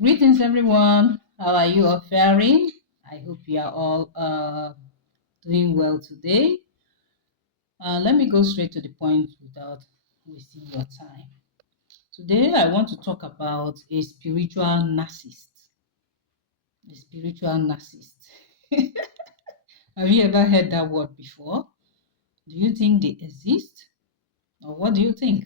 Greetings, everyone. How are you all faring? I hope you are all doing well today. Let me go straight to the point without wasting your time. Today, I want to talk about a spiritual narcissist. A spiritual narcissist. Have you ever heard that word before? Do you think they exist? Or what do you think?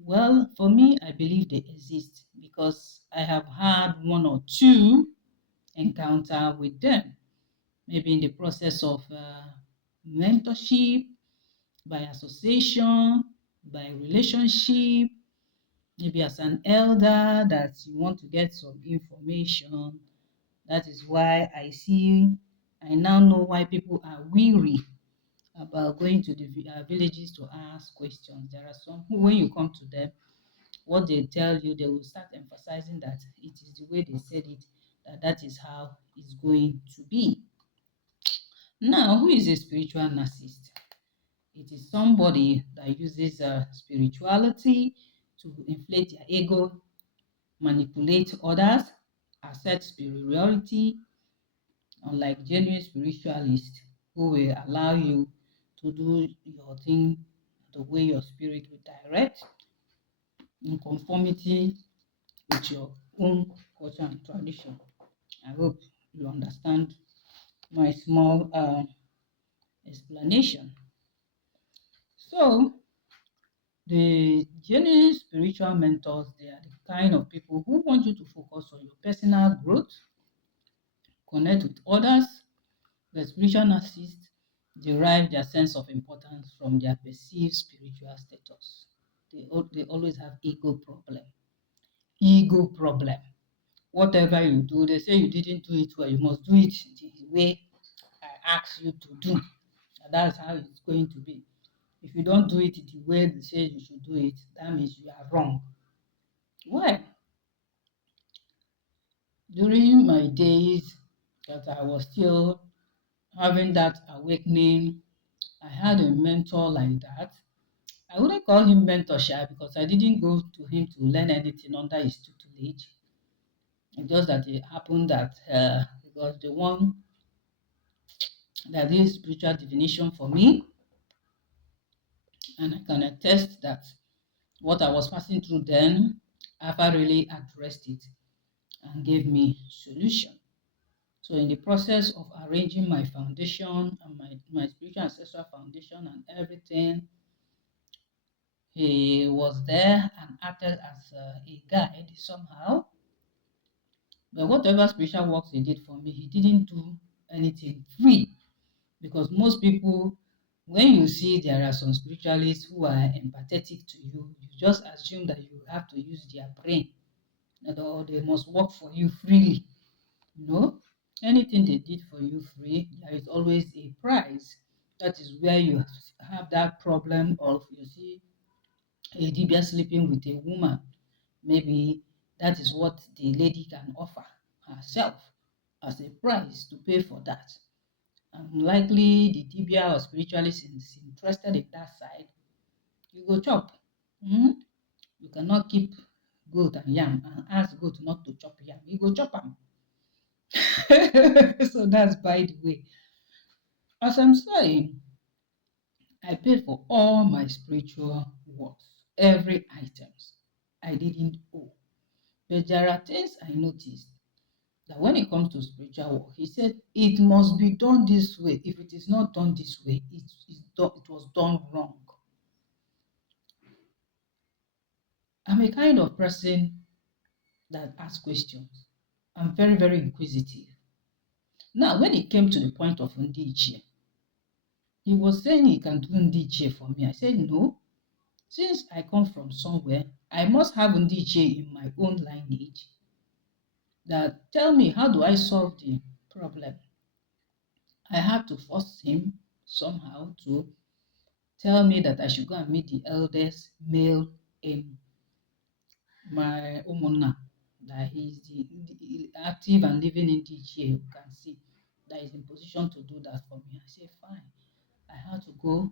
Well, for me, I believe they exist because I have had one or two encounter with them. Maybe in the process of mentorship, by association, by relationship, maybe as an elder that you want to get some information. That is why I now know why people are weary about going to the villages to ask questions. There are some who, when you come to them, what they tell you, they will start emphasizing that it is the way they said it, that is how it's going to be. Now, who is a spiritual narcissist? It is somebody that uses spirituality to inflate their ego, manipulate others, assert superiority, unlike genuine spiritualists who will allow you to do your thing the way your spirit will direct, in conformity with your own culture and tradition. I hope you understand my small explanation. So, the genuine spiritual mentors, they are the kind of people who want you to focus on your personal growth, connect with others. The spiritual narcissists derive their sense of importance from their perceived spiritual status. They always have ego problem. Ego problem. Whatever you do, they say you didn't do it well, you must do it the way I asked you to do. And that's how it's going to be. If you don't do it the way they say you should do it, that means you are wrong. Why? During my days that I was still having that awakening, I had a mentor like that. I wouldn't call him mentorship because I didn't go to him to learn anything under his tutelage. It's just that it happened that he was the one that did spiritual divination for me, and I can attest that what I was passing through then, Alpha really addressed it and gave me solution. So in the process of arranging my foundation and my spiritual ancestral foundation and everything, he was there and acted as a guide somehow. But whatever spiritual works he did for me, he didn't do anything free. Because most people, when you see there are some spiritualists who are empathetic to you, you just assume that you have to use their brain, or they must work for you freely. No, anything they did for you free, there is always a price. That is where you have that problem of you see a Dibia sleeping with a woman. Maybe that is what the lady can offer herself as a price to pay for that. And likely the Dibia or spiritualist is interested in that side. You go chop. Hmm? You cannot keep goat and yam and ask goat not to chop yam. You go chop them. So that's by the way. As I'm saying, I paid for all my spiritual works, every items. I didn't owe. But there are things I noticed that when it comes to spiritual work, he said it must be done this way. If it is not done this way, it was done wrong. I'm a kind of person that asks questions. I'm very, very inquisitive. Now, when it came to the point of Ndiche, he was saying he can do Ndiche for me. I said, no, since I come from somewhere, I must have Ndiche in my own lineage. That tell me, how do I solve the problem? I had to force him somehow to tell me that I should go and meet the eldest male in my Umunna, that he's the active and living in DGA, you can see, that is in position to do that for me. I said, fine. I had to go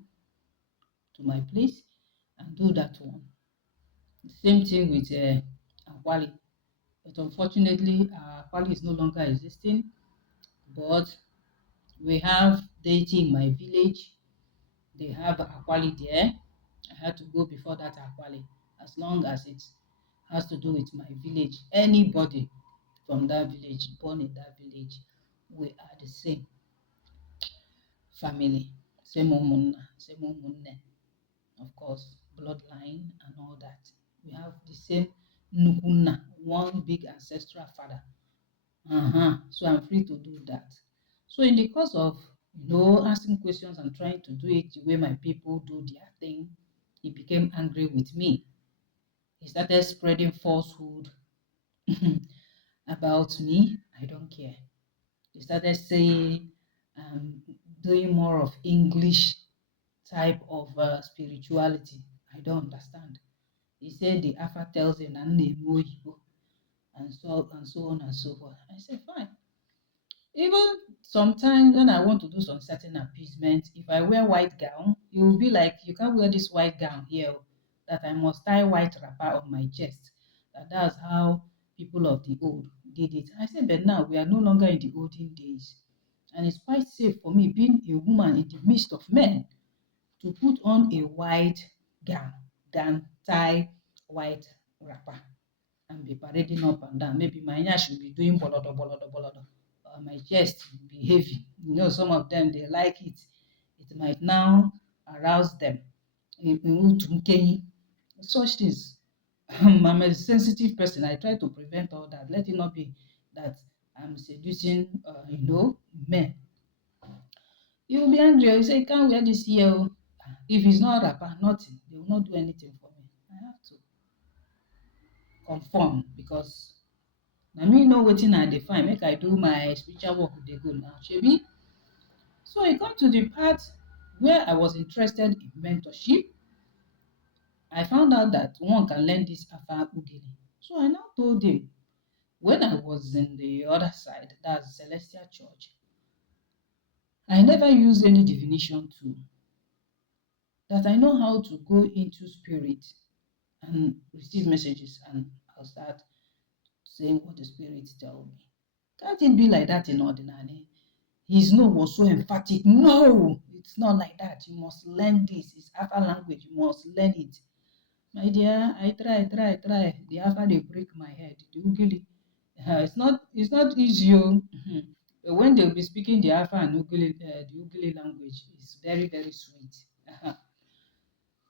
to my place and do that one. The same thing with Awali. But unfortunately, Akwali is no longer existing. But we have deity in my village. They have Akwali there. I had to go before that Akwali, as long as it has to do with my village. Anybody from that village, born in that village, we are the same family, same umunna, same umunne, of course, bloodline and all that. We have the same nukunna, one big ancestral father. So I'm free to do that. So in the course of asking questions and trying to do it the way my people do their thing, he became angry with me. He started spreading falsehood about me. I don't care. He started saying doing more of English type of spirituality. I don't understand. He said the Alpha tells him and so on and so forth. I said fine. Even sometimes when I want to do some certain appeasement, if I wear white gown, it will be like you can't wear this white gown here. That I must tie white wrapper on my chest. That's how people of the old did it. I said, but now we are no longer in the olden days. And it's quite safe for me, being a woman in the midst of men, to put on a white gown than tie white wrapper and be parading up and down. Maybe my hair should be doing bolodo, bolodo, bolodo. My chest will be heavy. Some of them, they like it. It might now arouse them. Such things. I'm a sensitive person. I try to prevent all that. Let it not be that I'm seducing, men. You will be angry. You say, you can't wear this here. If it's not rapper, nothing. They will not do anything for me. I have to conform because na me know wetin I dey find. Make I do my spiritual work dey go now, shebi. So e come to the part where I was interested in mentorship. I found out that one can learn this Afa Ugili. So I now told him when I was in the other side, that's Celestial Church, I never used any divination tool. That I know how to go into spirit and receive messages, and I'll start saying what the spirit tell me. Can't it be like that in ordinary? His no was so emphatic. No, it's not like that. You must learn this. It's Alpha language. You must learn it. My dear, I try. The Alpha they break my head. The Ugili. It's not easy. When they'll be speaking the Alpha and the Ugili language, it's very, very sweet.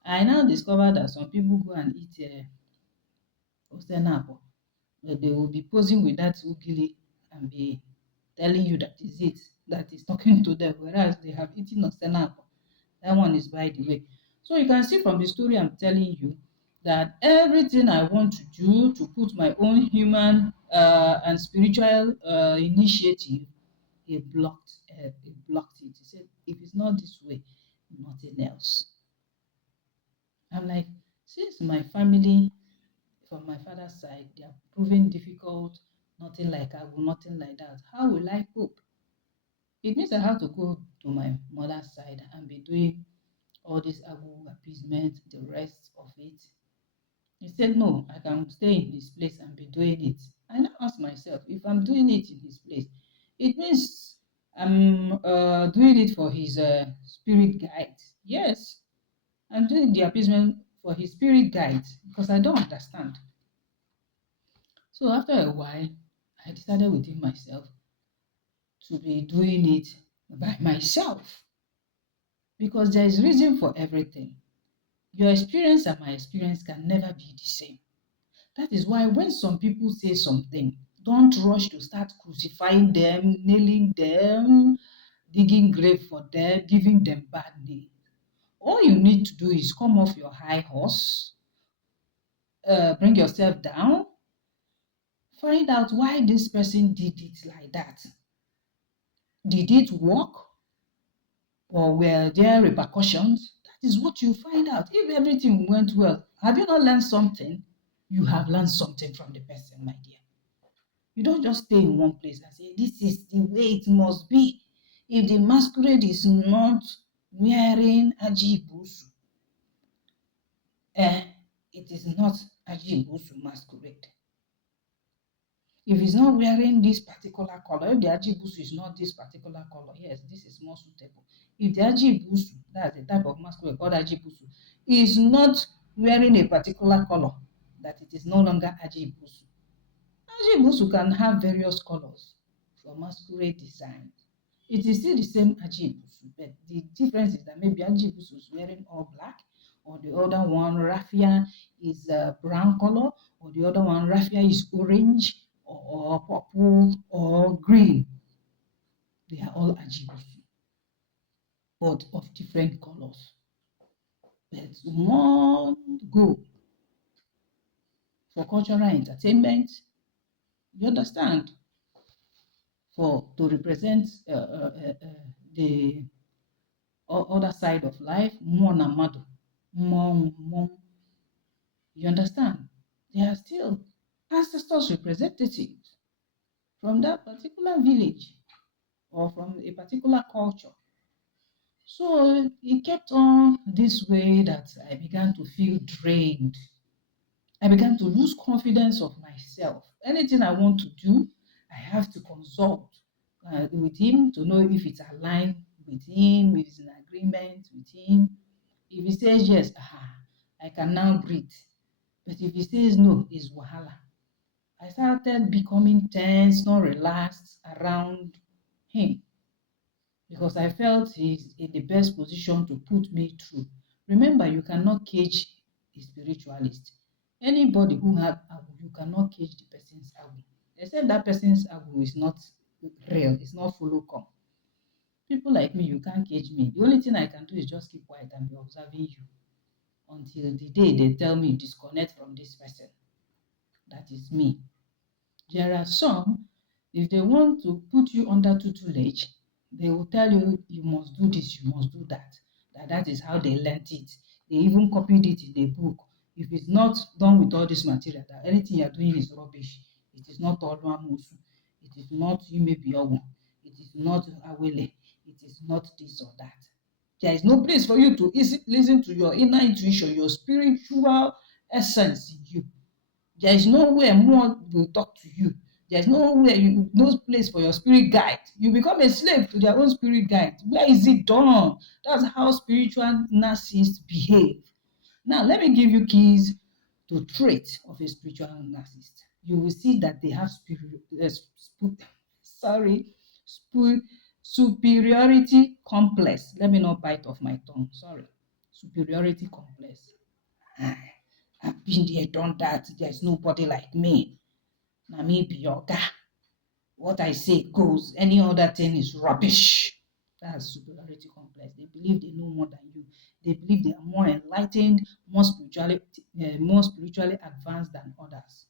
I now discovered that some people go and eat ostenapo. They will be posing with that Ugili and be telling you that is it, that is talking to them, whereas they have eaten ostenapo. That one is by the way. So you can see from the story I'm telling you that everything I want to do to put my own human and spiritual initiative, he blocked it. He said, if it's not this way, nothing else. I'm like, since my family from my father's side, they are proving difficult, nothing like Agu, nothing like that. How will I cope? It means I have to go to my mother's side and be doing all this Agu appeasement, the rest of it. He said, no, I can stay in his place and be doing it. I now ask myself, if I'm doing it in his place, it means I'm doing it for his spirit guide. Yes, I'm doing the appeasement for his spirit guide because I don't understand. So after a while, I decided within myself to be doing it by myself because there is reason for everything. Your experience and my experience can never be the same. That is why when some people say something, don't rush to start crucifying them, nailing them, digging grave for them, giving them bad name. All you need to do is come off your high horse, bring yourself down, find out why this person did it like that. Did it work? Or were there repercussions? That is what you find out. If everything went well, have you not learned something? You have learned something from the person, my dear. You don't just stay in one place and say, this is the way it must be. If the masquerade is not wearing ajibusu, it is not ajibusu masquerade. If he's not wearing this particular color, if the ajibusu is not this particular color, yes, this is more suitable. If the ajibusu, that's the type of masquerade called ajibusu, is not wearing a particular color, that it is no longer ajibusu. Ajibusu can have various colors for masquerade design. It is still the same ajibusu, but the difference is that maybe ajibusu is wearing all black, or the other one, raffia, is brown color, or the other one, raffia, is orange, or purple, or green. They are all ajibusu, but of different colors. But one go for cultural entertainment, you understand, to represent the other side of life, mmụọ na mmadụ, mmụọ. You understand? They are still ancestors representatives from that particular village or from a particular culture. So it kept on this way that I began to feel drained. I began to lose confidence of myself. Anything I want to do, I have to consult with him to know if it's aligned with him, if it's in agreement with him. If he says yes, I can now breathe. But if he says no, it's wahala. I started becoming tense, not relaxed around him because I felt he's in the best position to put me through. Remember, you cannot cage a spiritualist. Anybody who has agu, you cannot cage the person's agu. Except that person's agu is not real, it's not follow come. People like me, you can't cage me. The only thing I can do is just keep quiet and be observing you until the day they tell me disconnect from this person. That is me. There are some, if they want to put you under tutelage, they will tell you, you must do this, you must do that. That is how they learnt it. They even copied it in a book. If it's not done with all this material, that anything you're doing is rubbish. It is not Olwamusu. It is not Yumebiyowo. It is not Awele. It is not this or that. There is no place for you to listen to your inner intuition, your spiritual essence in you. There is nowhere more will talk to you. There's no place for your spirit guide. You become a slave to their own spirit guide. Where is it done? That's how spiritual narcissists behave. Now, let me give you keys to traits of a spiritual narcissist. You will see that they have superiority complex. Let me not bite off my tongue. Sorry. Superiority complex. I've been there, done that. There's nobody like me. Na me be your guy. What I say goes. Any other thing is rubbish. That's superiority complex. They believe they know more than you. They believe they are more enlightened, more spiritually advanced than others.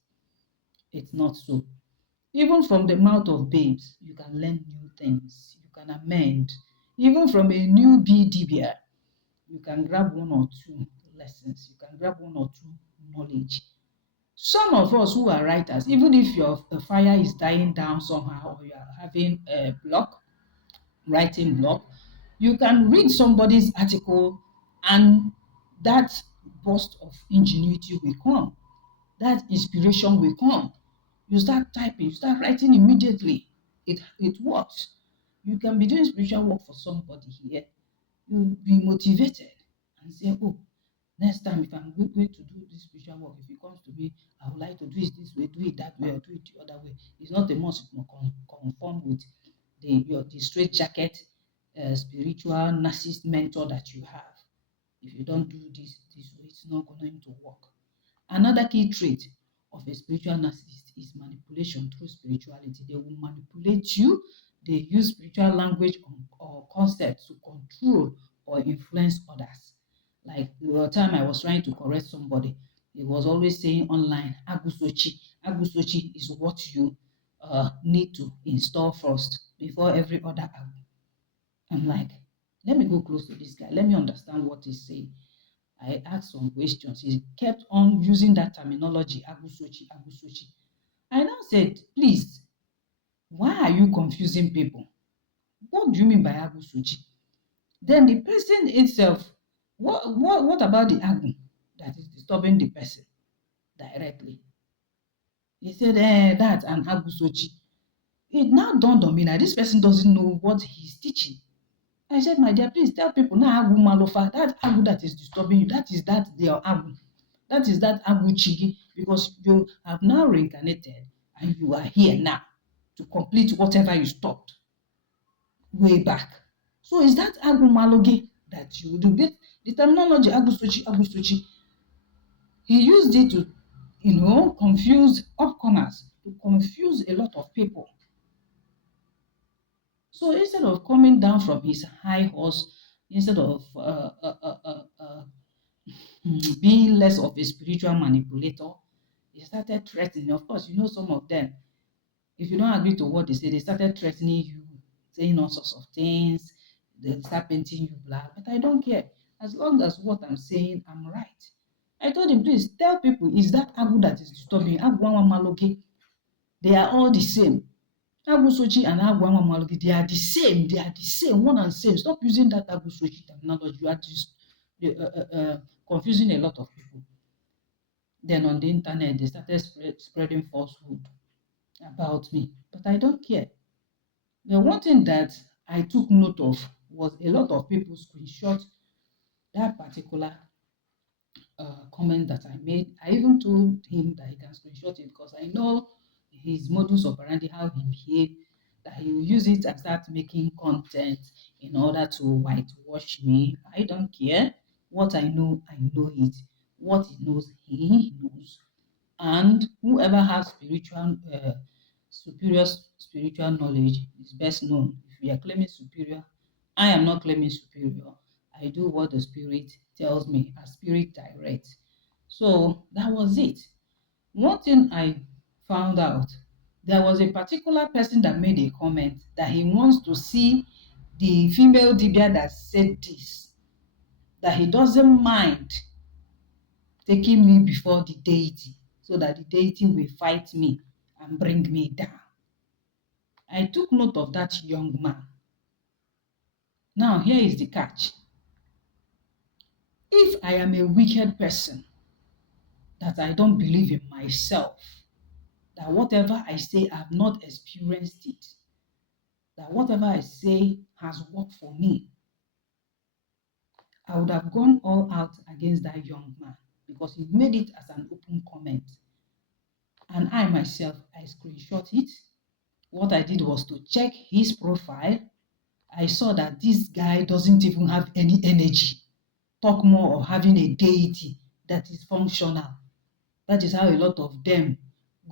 It's not so. Even from the mouth of babes, you can learn new things. You can amend. Even from a newbie Dibia, you can grab one or two lessons. You can grab one or two knowledge. Some of us who are writers, even if your fire is dying down somehow or you are having a writing block, you can read somebody's article and that burst of ingenuity will come. That inspiration will come. You start typing, you start writing immediately. It works. You can be doing spiritual work for somebody here. You'll be motivated and say, oh, next time, if I'm going to do this spiritual work, if it comes to me, I would like to do it this way, do it that way, or do it the other way. It's not a must to conform with the straight jacket spiritual narcissist mentor that you have. If you don't do this way, it's not going to work. Another key trait of a spiritual narcissist is manipulation through spirituality. They will manipulate you. They use spiritual language or concepts to control or influence others. Like the time I was trying to correct somebody, he was always saying online, Agusochi. Agusochi is what you need to install first before every other agu. I'm like, let me go close to this guy. Let me understand what he's saying. I asked some questions. He kept on using that terminology, Agusochi, Agusochi. I now said, please, why are you confusing people? What do you mean by Agusochi? Then the person itself, what about the agu that is disturbing the person directly? He said, that's an Agusochi. It now dawned on me that this person doesn't know what he's teaching. I said, my dear, please tell people now Agu Malofa, that Agu that is disturbing you, that is that their Agu. That is that Agu Chigi, because you have now reincarnated and you are here now to complete whatever you stopped way back. So is that Agu Maloge that you do? The terminology Agu Sochi, he used it to, confuse upcomers, to confuse a lot of people. So instead of coming down from his high horse, instead of being less of a spiritual manipulator, he started threatening. Of course, some of them, if you don't agree to what they say, they started threatening you, saying all sorts of things. They start painting you black. But I don't care. As long as what I'm saying, I'm right. I told him, please tell people, is that Agu that is disturbing? Agu Maloke. They are all the same. Agu Sochi and Agu Maloke, they are the same. They are the same, one and same. Stop using that Agu Sochi terminology. You are just confusing a lot of people. Then on the internet, they started spreading falsehood about me. But I don't care. The one thing that I took note of was a lot of people screenshot that particular comment that I made. I even told him that he can screenshot it because I know his modus operandi, how he behaves, that he will use it and start making content in order to whitewash me. I don't care. What I know it. What he he knows. And whoever has superior spiritual knowledge is best known. If we are claiming superior, I am not claiming superior. I do what the spirit tells me, as spirit directs. So that was it. One thing I found out, there was a particular person that made a comment that he wants to see the female Dibia that said this, that he doesn't mind taking me before the deity so that the deity will fight me and bring me down. I took note of that young man. Now, here is the catch. If I am a wicked person, that I don't believe in myself, that whatever I say, I have not experienced it, that whatever I say has worked for me, I would have gone all out against that young man because he made it as an open comment. And I myself, I screenshot it. What I did was to check his profile. I saw that this guy doesn't even have any energy. Talk more of having a deity that is functional. That is how a lot of them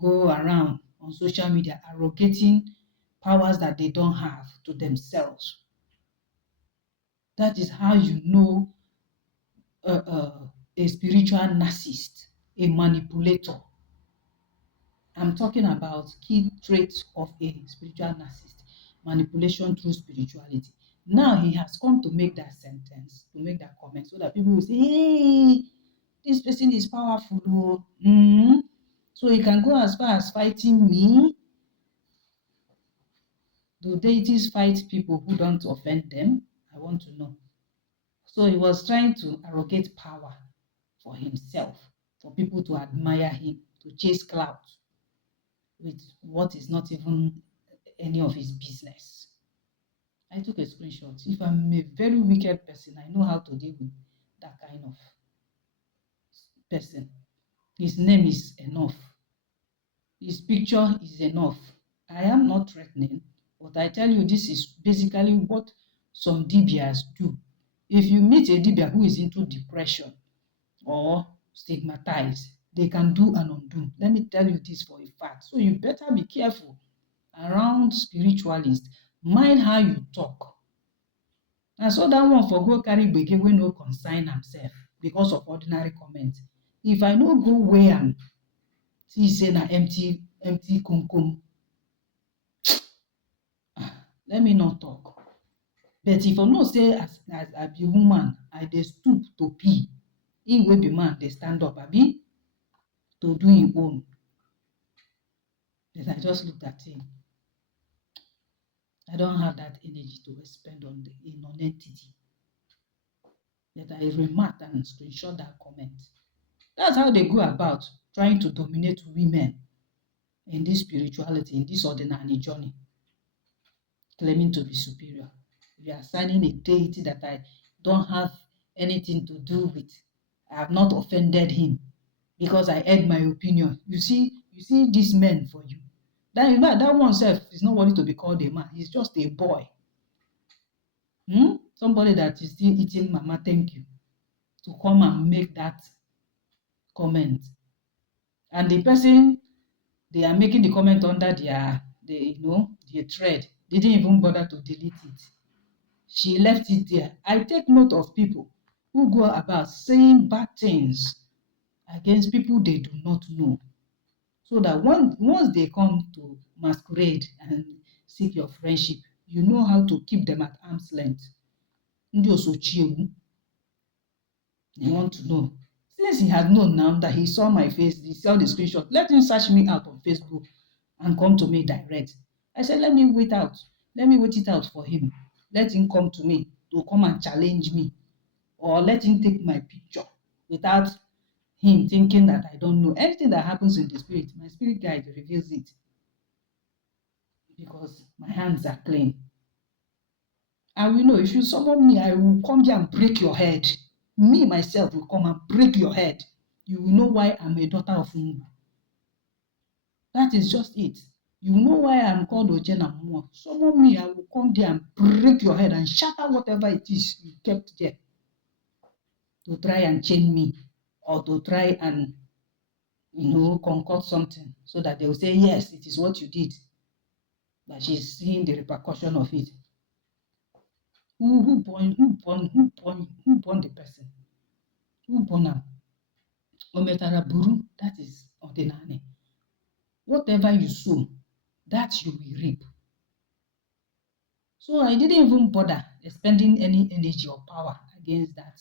go around on social media arrogating powers that they don't have to themselves. That is how you know a spiritual narcissist, a manipulator. I'm talking about key traits of a spiritual narcissist: manipulation through spirituality. Now he has come to make that sentence, to make that comment, so that people will say, hey, this person is powerful. So he can go as far as fighting me. Do deities fight people who don't offend them? I want to know. So he was trying to arrogate power for himself, for people to admire him, to chase clout with what is not even any of his business. I took a screenshot. If I'm a very wicked person, I know how to deal with that kind of person. His name is enough. His picture is enough. I am not threatening, but I tell you, this is basically what some Dibias do. If you meet a Dibia who is into depression or stigmatized, they can do and undo. Let me tell you this for a fact. So you better be careful around spiritualists. Mind how you talk. And so that one for go carry gbege wey no consign himself because of ordinary comment. If I no go weigh am, see say na empty kumkum, let me not talk. But if I know say as I be woman, I dey stoop to pee, him wey be man dey stand up, abi, to do him own. But I just looked at him. I don't have that energy to expend on a non-entity. That I remarked and screenshot that comment. That's how they go about trying to dominate women. in this spirituality, in this ordinary journey, claiming to be superior. We are assigning a deity that I don't have anything to do with. I have not offended him because I aired my opinion. You see these men for you. That one self is not worthy to be called a man. He's just a boy. Somebody that is still eating mama thank you to come and make that comment. And the person they are making the comment under their thread didn't even bother to delete it. She left it there. I take note of people who go about saying bad things against people they do not know. So that once they come to masquerade and seek your friendship, you know how to keep them at arm's length. Ndị osochie you want to know. Since he has known now that he saw my face, he saw the screenshot, let him search me out on Facebook and come to me direct. I said, let me wait out. Let me wait it out for him. Let him come to me to come and challenge me. Or let him take my picture without him thinking that I don't know. Anything that happens in the spirit, my spirit guide reveals it. Because my hands are clean. I will know, if you summon me, I will come here and break your head. Me, myself, will come and break your head. You will know why I'm a daughter of Ngwu. That is just it. You know why I'm called Ojena Mmụọ. Summon me, I will come there and break your head and shatter whatever it is you kept there to try and chain me or to try and, concoct something so that they will say, yes, it is what you did. That she's seeing the repercussion of it. Who born the person? Who born him? Ometara buru, that is ordinary. Whatever you sow, that you will reap. So I didn't even bother spending any energy or power against that.